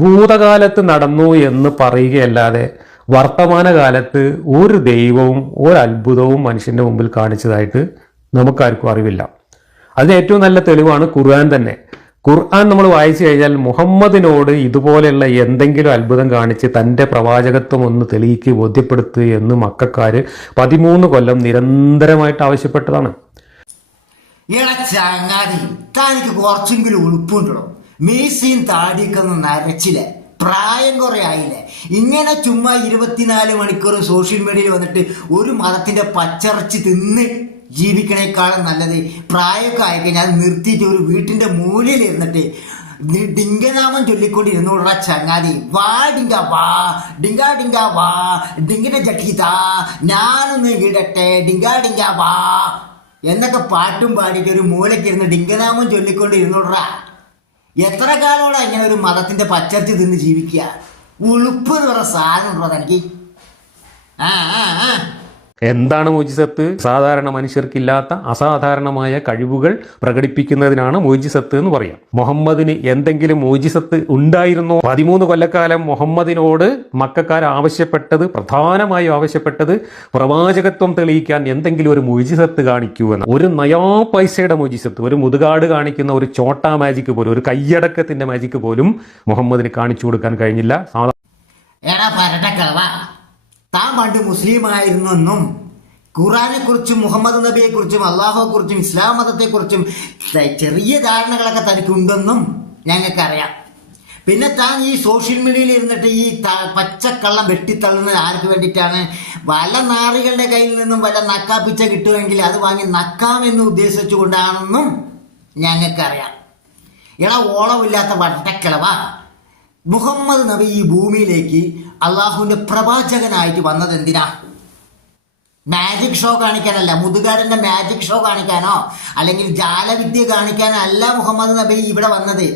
ഭൂതകാലത്ത് നടന്നു എന്ന് പറയുകയല്ലാതെ വർത്തമാനകാലത്ത് ഒരു ദൈവവും ഒരു അത്ഭുതവും മനുഷ്യന്റെ മുമ്പിൽ കാണിച്ചതായിട്ട് നമുക്കാർക്കും അറിവില്ല. അതിന് ഏറ്റവും നല്ല തെളിവാണ് ഖുർആൻ തന്നെ. ഖുർആൻ നമ്മൾ വായിച്ചു കഴിഞ്ഞാൽ മുഹമ്മദിനോട് ഇതുപോലെയുള്ള എന്തെങ്കിലും അത്ഭുതം കാണിച്ച് തൻ്റെ പ്രവാചകത്വം ഒന്ന് തെളിയിക്ക് ബോധ്യപ്പെടുത്തുക എന്ന് മക്കക്കാര് 13 കൊല്ലം നിരന്തരമായിട്ട് ആവശ്യപ്പെട്ടതാണ്. ചങ്ങാതി തനിക്ക് കുറച്ചെങ്കിലും ഉളുപ്പുണ്ടോ? മീസയും താടിയൊക്കെ നരച്ചില്ലേ? പ്രായം കുറെ ആയില്ലേ? ഇങ്ങനെ ചുമ്മാ 24 മണിക്കൂർ സോഷ്യൽ മീഡിയയിൽ വന്നിട്ട് ഒരു മതത്തിന്റെ പച്ചറച്ചി തിന്ന് ജീവിക്കണേക്കാളും നല്ലത് പ്രായമൊക്കെ ആയിക്കഴിഞ്ഞാൽ അത് നിർത്തിയിട്ട് ഒരു വീട്ടിന്റെ മൂലയിൽ ഇരുന്നിട്ട് ഡിങ്കനാമം ചൊല്ലിക്കൊണ്ടിരുന്നോടാ ചങ്ങാതി. വാ ഡിങ്ക വാ, ഡിങ്ക ഡിങ്ക വാ, ഡിങ്കിന്റെ ജട്ടിതാ ഞാനൊന്ന് ഇടട്ടെ, ഡിങ്ക ഡിങ്ക വാ എന്നൊക്കെ പാട്ടും പാടിയിട്ട് ഒരു മൂലയ്ക്കിരുന്ന് ഡിങ്കനാമം ചൊല്ലിക്കൊണ്ടിരുന്നോടാ. എത്ര കാലോടാ ഇങ്ങനെ ഒരു മതത്തിന്റെ പച്ചർച്ചി തിന്ന് ജീവിക്കുക? ഉളുപ്പ് എന്ന് പറഞ്ഞ സാധനം ഉണ്ടോ തനിക്ക്? എന്താണ് മുജിസത്ത്? സാധാരണ മനുഷ്യർക്കില്ലാത്ത അസാധാരണമായ കഴിവുകൾ പ്രകടിപ്പിക്കുന്നതിനാണ് മുജിസത്ത് എന്ന് പറയാം. മുഹമ്മദിന് എന്തെങ്കിലും മുജിസത്ത് ഉണ്ടായിരുന്നോ? 13 കൊല്ലക്കാലം മുഹമ്മദിനോട് മക്കക്കാർ ആവശ്യപ്പെട്ടത്, പ്രധാനമായും ആവശ്യപ്പെട്ടത്, പ്രവാചകത്വം തെളിയിക്കാൻ എന്തെങ്കിലും ഒരു മുജിസത്ത് കാണിക്കൂ എന്ന്. ഒരു നയാ പൈസയുടെ മുജിസത്ത്, ഒരു മുതുകാട് കാണിക്കുന്ന ഒരു ചോട്ടാ മാജിക്ക് പോലും, ഒരു കയ്യടക്കത്തിന്റെ മാജിക്ക് പോലും മുഹമ്മദിന് കാണിച്ചു കൊടുക്കാൻ കഴിഞ്ഞില്ല. താൻ പണ്ട് മുസ്ലിം ആയിരുന്നെന്നും ഖുറാനെ കുറിച്ചും മുഹമ്മദ് നബിയെ കുറിച്ചും അള്ളാഹുവെ കുറിച്ചും ഇസ്ലാം മതത്തെക്കുറിച്ചും ചെറിയ ധാരണകളൊക്കെ തനിക്കുണ്ടെന്നും ഞങ്ങൾക്കറിയാം. പിന്നെ താൻ ഈ സോഷ്യൽ മീഡിയയിൽ ഇരുന്നിട്ട് ഈ പച്ചക്കള്ളം വെട്ടിത്തള്ളുന്നത് ആർക്ക് വേണ്ടിയിട്ടാണ്? വല്ല നാറികളുടെ കയ്യിൽ നിന്നും വല്ല നക്കാപ്പിച്ച കിട്ടുമെങ്കിൽ അത് വാങ്ങി നക്കാമെന്ന് ഉദ്ദേശിച്ചുകൊണ്ടാണെന്നും ഞങ്ങൾക്കറിയാം. ഓളമില്ലാത്ത വട്ടക്കിളവാ. മുഹമ്മദ് നബി ഈ ഭൂമിയിലേക്ക് അള്ളാഹുവിന്റെ പ്രവാചകനായിട്ട് വന്നത് എന്തിനാ? മാജിക് ഷോ കാണിക്കാനല്ല, മുതുകാരന്റെ മാജിക് ഷോ കാണിക്കാനോ അല്ലെങ്കിൽ ജാലവിദ്യ കാണിക്കാനോ അല്ല മുഹമ്മദ് നബി ഇവിടെ വന്നത്.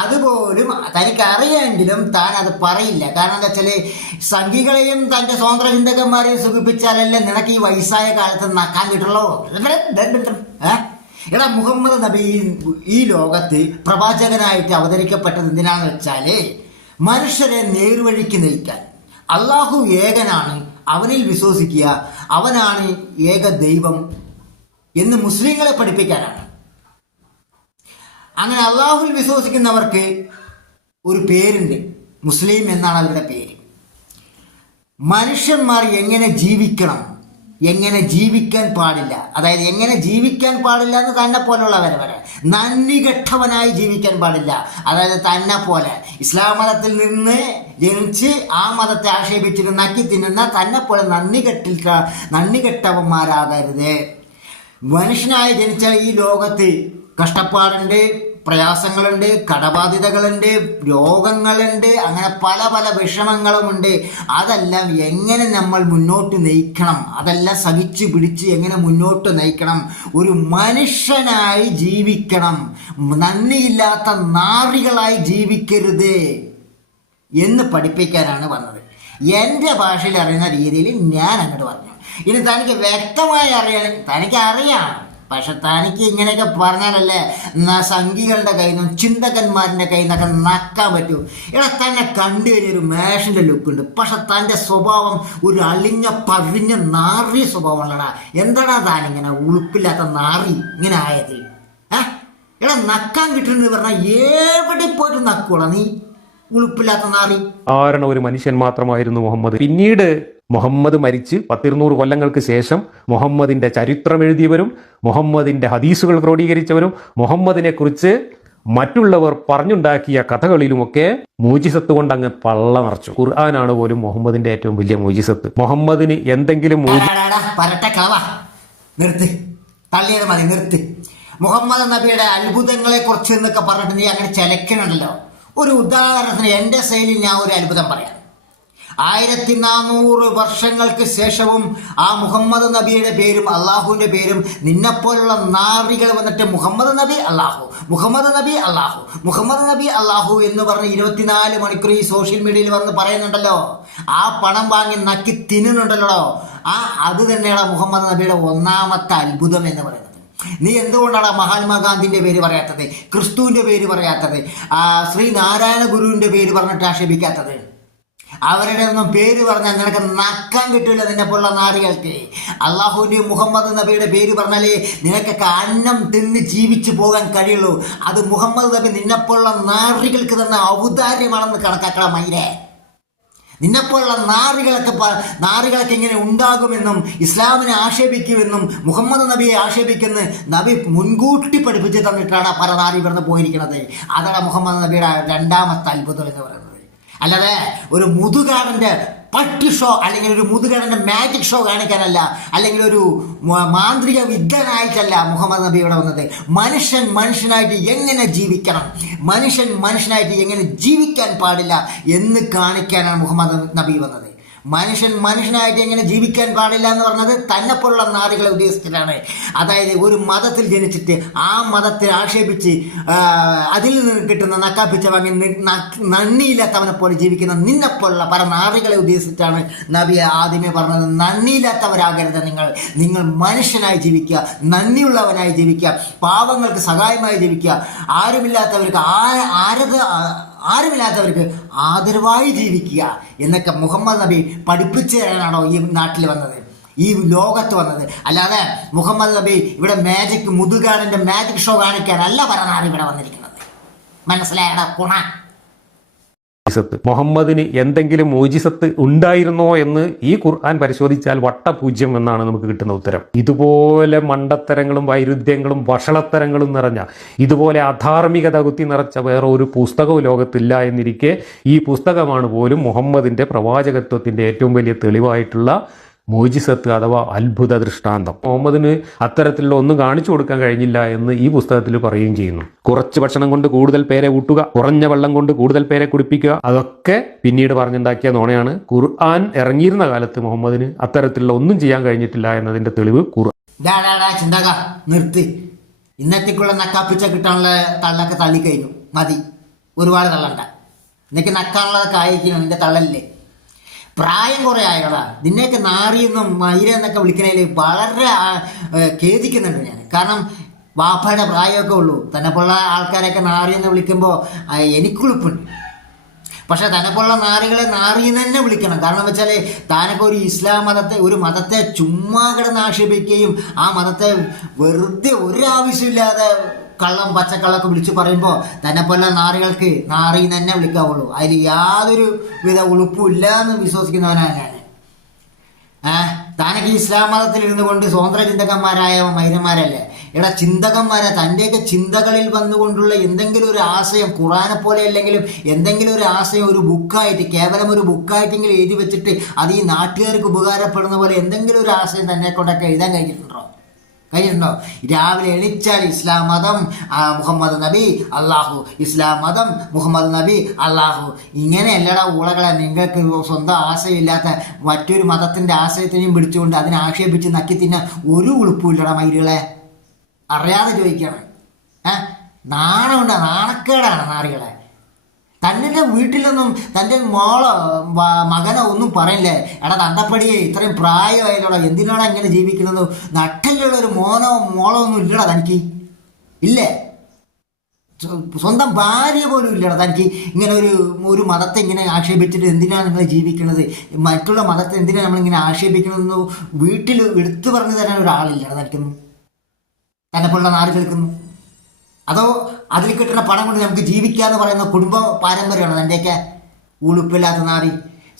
അതുപോലും തനിക്ക് അറിയാമെങ്കിലും താൻ അത് പറയില്ല. കാരണം എന്താ വെച്ചാല് സംഘികളെയും തന്റെ സ്വതന്ത്ര ചിന്തകന്മാരെയും സുഖിപ്പിച്ചാലല്ലേ നിനക്ക് ഈ വയസ്സായ കാലത്ത് നക്കാൻ കിട്ടുള്ളൂ. മുഹമ്മദ് നബി ഈ ലോകത്ത് പ്രവാചകനായിട്ട് അവതരിക്കപ്പെട്ടത് എന്തിനാന്ന് വെച്ചാല് മനുഷ്യരെ നേർവഴിക്ക് നയിക്കാൻ. അള്ളാഹു ഏകനാണ്, അവനിൽ വിശ്വസിക്കുക, അവനാണ് ഏക ദൈവം എന്ന് മുസ്ലിങ്ങളെ പഠിപ്പിക്കാനാണ്. അങ്ങനെ അള്ളാഹുവിൽ വിശ്വസിക്കുന്നവർക്ക് ഒരു പേരുണ്ട്, മുസ്ലിം എന്നാണ് അവരുടെ പേര്. മനുഷ്യന്മാർ എങ്ങനെ ജീവിക്കണം, എങ്ങനെ ജീവിക്കാൻ പാടില്ല, അതായത് എങ്ങനെ ജീവിക്കാൻ പാടില്ല എന്ന് തന്നെ പോലുള്ളവരെ വരെ നന്ദികെട്ടവനായി ജീവിക്കാൻ പാടില്ല. അതായത് തന്നെ പോലെ ഇസ്ലാം മതത്തിൽ നിന്ന് ജനിച്ച് ആ മതത്തെ ആക്ഷേപിച്ചിട്ട് നക്കി തിന്നുന്ന തന്നെ പോലെ നന്ദികെട്ടവന്മാരാകരുത്. മനുഷ്യനായി ജനിച്ച ഈ ലോകത്ത് കഷ്ടപ്പാടുണ്ട്, പ്രയാസങ്ങളുണ്ട്, കടബാധ്യതകളുണ്ട്, രോഗങ്ങളുണ്ട്, അങ്ങനെ പല പല വിഷമങ്ങളുമുണ്ട്. അതെല്ലാം എങ്ങനെ നമ്മൾ മുന്നോട്ട് നയിക്കണം, അതെല്ലാം സഹിച്ചു പിടിച്ച് എങ്ങനെ മുന്നോട്ട് നയിക്കണം, ഒരു മനുഷ്യനായി ജീവിക്കണം, നന്ദിയില്ലാത്ത നാറികളായി ജീവിക്കരുത് എന്ന് പഠിപ്പിക്കാനാണ് വന്നത്. എൻ്റെ ഭാഷയിൽ അറിയുന്ന രീതിയിൽ ഞാൻ അങ്ങോട്ട് പറഞ്ഞു. ഇനി തനിക്ക് വ്യക്തമായി അറിയണം, തനിക്കറിയാം, പക്ഷെ തനിക്ക് ഇങ്ങനെയൊക്കെ പറഞ്ഞാലല്ലേ സംഘികളുടെ കയ്യിൽ നിന്നും ചിന്തകന്മാരുടെ കയ്യിൽ നിന്നൊക്കെ നക്കാൻ പറ്റൂ. തന്നെ കണ്ടു കഴിഞ്ഞ ഒരു മേഷന്റെ ലുക്കുണ്ട്, പക്ഷെ തൻ്റെ സ്വഭാവം ഒരു അളിഞ്ഞ പഴിഞ്ഞ നാറിയ സ്വഭാവമുള്ളടാ. എന്താടാ താനിങ്ങനെ ഉളുപ്പില്ലാത്ത നാറി ഇങ്ങനെ ആയത്? നക്കാൻ കിട്ടുന്നത് പറഞ്ഞാൽ എവിടെ പോയിട്ട് നക്കൂടാ നീ, ഉളുപ്പില്ലാത്ത നാറി. ഒരു മനുഷ്യൻ മാത്രമായിരുന്നു മുഹമ്മദ്. പിന്നീട് മുഹമ്മദ് മരിച്ച് 100 കൊല്ലങ്ങൾക്ക് ശേഷം മുഹമ്മദിന്റെ ചരിത്രം എഴുതിയവരും മുഹമ്മദിന്റെ ഹദീസുകൾ ക്രോഡീകരിച്ചവരും മുഹമ്മദിനെ കുറിച്ച് മറ്റുള്ളവർ പറഞ്ഞുണ്ടാക്കിയ കഥകളിലുമൊക്കെ മൂജിസത്ത് കൊണ്ട് അങ്ങ് പള്ള നിറച്ചു. ഖുർആനാണ് പോലും മുഹമ്മദിന്റെ ഏറ്റവും വലിയ മൂജിസത്ത്. മുഹമ്മദിന് എന്തെങ്കിലും നിർത്ത്. മുഹമ്മദ് നബിയുടെ അത്ഭുതങ്ങളെ കുറിച്ച് എന്നൊക്കെ പറഞ്ഞിട്ട് നീ അങ്ങനെ ചലക്കണുണ്ടല്ലോ. ഒരു ഉദാഹരണത്തിന് എൻ്റെ ശൈലിയിൽ ഞാൻ ഒരു അത്ഭുതം പറയാം. 1400 വർഷങ്ങൾക്ക് ശേഷവും ആ മുഹമ്മദ് നബിയുടെ പേരും അള്ളാഹുവിന്റെ പേരും നിന്നെപ്പോലുള്ള നാറികൾ വന്നിട്ട് മുഹമ്മദ് നബി അള്ളാഹു, മുഹമ്മദ് നബി അള്ളാഹു, മുഹമ്മദ് നബി അള്ളാഹു എന്ന് പറഞ്ഞ് 24 മണിക്കൂർ ഈ സോഷ്യൽ മീഡിയയിൽ വന്ന് പറയുന്നുണ്ടല്ലോ. ആ പണം വാങ്ങി നക്കി തിന്നുന്നുണ്ടല്ലോ. അത് തന്നെയാണ് മുഹമ്മദ് നബിയുടെ ഒന്നാമത്തെ അത്ഭുതം എന്ന് പറയുന്നത്. നീ എന്തുകൊണ്ടാണ് മഹാത്മാഗാന്ധിന്റെ പേര് പറയാത്തത്, ക്രിസ്തുവിന്റെ പേര് പറയാത്തത്, ശ്രീനാരായണ ഗുരുവിന്റെ പേര് പറഞ്ഞിട്ട് ആക്ഷേപിക്കാത്തത്? അവരുടെ ഒന്നും പേര് പറഞ്ഞാൽ നിനക്ക് നക്കാൻ കിട്ടില്ല. നിന്നെ പോലുള്ള നാരികൾക്ക് അള്ളാഹുവിന്റെ മുഹമ്മദ് നബിയുടെ പേര് പറഞ്ഞാലേ നിനക്കൊക്കെ അന്നം തിന്ന് ജീവിച്ചു പോകാൻ കഴിയുള്ളൂ. അത് മുഹമ്മദ് നബി നിന്നെപ്പോലുള്ള നാരികൾക്ക് തന്ന ഔദാര്യമാണെന്ന് കണക്കാക്കണം. മൈരെ, നിന്നെപ്പോലുള്ള നാറികളൊക്കെ ഇങ്ങനെ ഉണ്ടാകുമെന്നും ഇസ്ലാമിനെ ആക്ഷേപിക്കുമെന്നും മുഹമ്മദ് നബിയെ ആക്ഷേപിക്കുന്ന നബി മുൻകൂട്ടി പഠിപ്പിച്ച് തന്നിട്ടാണ് പല നാരി ഇവിടുന്ന് പോയിരിക്കുന്നത്. അതാണ് മുഹമ്മദ് നബിയുടെ രണ്ടാമത്തെ അത്ഭുതം എന്ന് പറയുന്നത്. അല്ലാതെ ഒരു മുതുകാടൻ്റെ പട്ടി ഷോ അല്ലെങ്കിൽ ഒരു മുതുകാടൻ്റെ മാജിക് ഷോ കാണിക്കാനല്ല, അല്ലെങ്കിൽ ഒരു മാന്ത്രിക വിദ്യനായിട്ടല്ല മുഹമ്മദ് നബി ഇവിടെ വന്നത്. മനുഷ്യനായിട്ട് എങ്ങനെ ജീവിക്കണം, മനുഷ്യനായിട്ട് എങ്ങനെ ജീവിക്കാൻ പാടില്ല എന്ന് കാണിക്കാനാണ് മുഹമ്മദ് നബി വന്നത്. മനുഷ്യനായിട്ട് എങ്ങനെ ജീവിക്കാൻ പാടില്ല എന്ന് പറഞ്ഞത് തന്നെപ്പോലുള്ള നാടുകളെ ഉദ്ദേശിച്ചിട്ടാണ്. അതായത് ഒരു മതത്തിൽ ജനിച്ചിട്ട് ആ മതത്തെ ആക്ഷേപിച്ച് അതിൽ നിന്ന് കിട്ടുന്ന നക്കാപ്പിച്ച വാങ്ങി നന്ദിയില്ലാത്തവനെ പോലെ ജീവിക്കുന്ന നിന്നെപ്പോലുള്ള പല നാടുകളെ ഉദ്ദേശിച്ചിട്ടാണ് നബി ആദ്യമേ പറഞ്ഞത്. നന്ദിയില്ലാത്തവരാകരുത് നിങ്ങൾ മനുഷ്യനായി ജീവിക്കുക, നന്ദിയുള്ളവനായി ജീവിക്കുക, പാവങ്ങൾക്ക് സഹായമായി ജീവിക്കുക, ആരുമില്ലാത്തവർക്ക് ആദരവായി ജീവിക്കുക എന്നൊക്കെ മുഹമ്മദ് നബി പഠിപ്പിച്ചു തരാനാണോ ഈ നാട്ടിൽ വന്നത്, ഈ ലോകത്ത് വന്നത്? അല്ലാതെ മുഹമ്മദ് നബി ഇവിടെ മുതുകാടൻ്റെ മാജിക് ഷോ കാണിക്കാനല്ല പറഞ്ഞാണ് ഇവിടെ വന്നിരിക്കുന്നത്. മനസ്സിലായടാ കുണ? മുഹമ്മദിന് എന്തെങ്കിലും മോജിസത്ത് ഉണ്ടായിരുന്നോ എന്ന് ഈ ഖുർആൻ പരിശോധിച്ചാൽ വട്ടപൂജ്യം എന്നാണ് നമുക്ക് കിട്ടുന്ന ഉത്തരം. ഇതുപോലെ മണ്ടത്തരങ്ങളും വൈരുദ്ധ്യങ്ങളും വഷളത്തരങ്ങളും നിറഞ്ഞ, ഇതുപോലെ അധാർമികത കുത്തി നിറച്ച വേറെ ഒരു പുസ്തകവും ലോകത്തില്ല എന്നിരിക്കെ ഈ പുസ്തകമാണ് പോലും മുഹമ്മദിൻ്റെ പ്രവാചകത്വത്തിൻ്റെ ഏറ്റവും വലിയ തെളിവായിട്ടുള്ള മോജിസത്ത് അഥവാ അത്ഭുത ദൃഷ്ടാന്തം. മുഹമ്മദിന് അത്തരത്തിലുള്ള ഒന്നും കാണിച്ചു കൊടുക്കാൻ കഴിഞ്ഞില്ല എന്ന് ഈ പുസ്തകത്തിൽ പറയുകയും ചെയ്യുന്നു. കുറച്ച് ഭക്ഷണം കൊണ്ട് കൂടുതൽ പേരെ ഊട്ടുക, കുറഞ്ഞ വെള്ളം കൊണ്ട് കൂടുതൽ പേരെ കുടിപ്പിക്കുക, അതൊക്കെ പിന്നീട് പറഞ്ഞുണ്ടാക്കിയ നുണയാണ്. ഖുർആൻ ഇറങ്ങിയിരുന്ന കാലത്ത് മുഹമ്മദിന് അത്തരത്തിലുള്ള ഒന്നും ചെയ്യാൻ കഴിഞ്ഞിട്ടില്ല എന്നതിൻ്റെ തെളിവ് ഖുർആൻ. ചിന്തക നിർത്തി. ഇന്നത്തേക്കുള്ള നക്കാപ്പിച്ച കിട്ടാനുള്ള തള്ളൊക്കെ തള്ളിക്കഴിഞ്ഞു, മതി, ഒരുപാട് തള്ളണ്ട. നിനക്ക് നക്കാനുള്ളതൊക്കെ ആയിരിക്കണം, നിന്റെ തള്ളല്ലേ. പ്രായം കുറേ ആയടാ, നിന്നെയൊക്കെ നാറിയെന്നും മയിരെന്നൊക്കെ വിളിക്കുന്നതിൽ വളരെ ഖേദിക്കുന്നുണ്ട് ഞാൻ. കാരണം വാപ്പയുടെ പ്രായമൊക്കെ ഉള്ളൂ. തന്നെപ്പോലുള്ള ആൾക്കാരെയൊക്കെ നാറിയെന്ന് വിളിക്കുമ്പോൾ എനിക്കുളുപ്പുണ്ട്. പക്ഷെ തന്നെപ്പോലുള്ള നാറികളെ നാറിയെന്ന് തന്നെ വിളിക്കണം. കാരണം വെച്ചാൽ താനൊക്കെ ഒരു ഇസ്ലാം മതത്തെ ചുമ്മാ കിടന്ന് ആക്ഷേപിക്കുകയും ആ മതത്തെ വെറുതെ ഒരാവശ്യമില്ലാതെ കള്ളം പച്ചക്കള്ളൊക്കെ വിളിച്ച് പറയുമ്പോൾ തന്നെപ്പോലുള്ള നാറികൾക്ക് നാറി തന്നെ വിളിക്കാവുള്ളൂ. അതിൽ യാതൊരു വിധ ഉളുപ്പും ഇല്ല എന്ന് വിശ്വസിക്കുന്നവനാണ് ഞാൻ. താനൊക്കെ ഇസ്ലാം മതത്തിൽ ഇരുന്നു കൊണ്ട് സ്വതന്ത്ര ചിന്തകന്മാരായ മൈരന്മാരല്ലേ? ഇവിടെ ചിന്തകന്മാരെ തൻ്റെയൊക്കെ ചിന്തകളിൽ വന്നുകൊണ്ടുള്ള എന്തെങ്കിലും ഒരു ആശയം, ഖുറാനെ പോലെ അല്ലെങ്കിലും എന്തെങ്കിലും ഒരു ആശയം ഒരു ബുക്കായിട്ട്, കേവലം ഒരു ബുക്കായിട്ടെങ്കിലും എഴുതി വെച്ചിട്ട് അത് ഈ നാട്ടുകാർക്ക് ഉപകാരപ്പെടുന്ന പോലെ എന്തെങ്കിലും ഒരു ആശയം തന്നെ കൊണ്ടൊക്കെ എഴുതാൻ കഴിഞ്ഞിട്ടുണ്ടോ? രാവിലെ എണീച്ചാൽ ഇസ്ലാം മതം മുഹമ്മദ് നബി അള്ളാഹു, ഇസ്ലാം മതം മുഹമ്മദ് നബി അള്ളാഹു. ഇങ്ങനെയല്ലടാ ഊളകളെ, നിങ്ങൾക്ക് സ്വന്തം ആശയമില്ലാത്ത മറ്റൊരു മതത്തിൻ്റെ ആശയത്തിനെയും പിടിച്ചുകൊണ്ട് അതിനെ ആക്ഷേപിച്ച് നക്കി തിന്നാൻ ഒരു ഉളുപ്പുമില്ലടാ മൈരുകളെ. അറിയാതെ ചോദിക്കണം. നാണമുണ്ട, നാണക്കേടാണ് നാറികളെ. തൻ്റെ വീട്ടിലൊന്നും തൻ്റെ മകനോ ഒന്നും പറയില്ലേ, എടാ തണ്ടപ്പടിയെ ഇത്രയും പ്രായമായില്ലോടാ, എന്തിനാണ് ഇങ്ങനെ ജീവിക്കുന്നത്, നട്ടലുള്ളൊരു മോളോ ഒന്നും ഇല്ലടാ തനിക്ക്, ഇല്ലേ? സ്വന്തം ഭാര്യ പോലും ഇല്ലടാ തനിക്ക്. ഇങ്ങനെ ഒരു മതത്തെ ഇങ്ങനെ ആക്ഷേപിച്ചിട്ട് എന്തിനാണ് നിങ്ങൾ ജീവിക്കുന്നത്, മറ്റുള്ള മതത്തെ എന്തിനാണ് നമ്മളിങ്ങനെ ആക്ഷേപിക്കണമെന്ന് വീട്ടിൽ എടുത്തു പറഞ്ഞു തരാൻ ഒരാളില്ലടാ തനിക്കൊന്നും. തന്നെപ്പോലുള്ള നാട് കേൾക്കുന്നു. അതോ അതിൽ കിട്ടുന്ന പണം കൊണ്ട് നമുക്ക് ജീവിക്കാന്ന് പറയുന്ന കുടുംബ പാരമ്പര്യമാണ് തൻ്റെയൊക്കെ ഉളുപ്പില്ലാത്ത നാറി.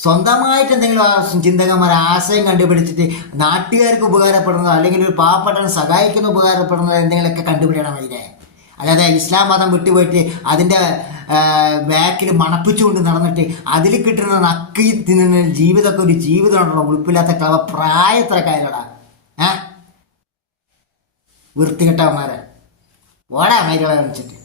സ്വന്തമായിട്ട് എന്തെങ്കിലും ചിന്തകന്മാർ ആശയം കണ്ടുപിടിച്ചിട്ട് നാട്ടുകാർക്ക് ഉപകാരപ്പെടുന്നതോ അല്ലെങ്കിൽ ഒരു പാവപ്പെട്ടവനെ സഹായിക്കുന്ന ഉപകാരപ്പെടുന്നതോ എന്തെങ്കിലുമൊക്കെ കണ്ടുപിടിക്കണം അതിനെ. അല്ലാതെ ഇസ്ലാം മതം വിട്ടുപോയിട്ട് അതിൻ്റെ ബാക്കിൽ മണപ്പിച്ചുകൊണ്ട് നടന്നിട്ട് അതിൽ കിട്ടുന്ന നക്കി തിന്നുന്ന ജീവിതമൊക്കെ ഒരു ജീവിതമാണല്ലോ. ഉളുപ്പില്ലാത്ത പ്രായത്തിലൊക്കെയാലടാ വൃത്തികെട്ടവന്മാരെ ഓടാ മൈകളെ കാണിച്ചിട്ട്.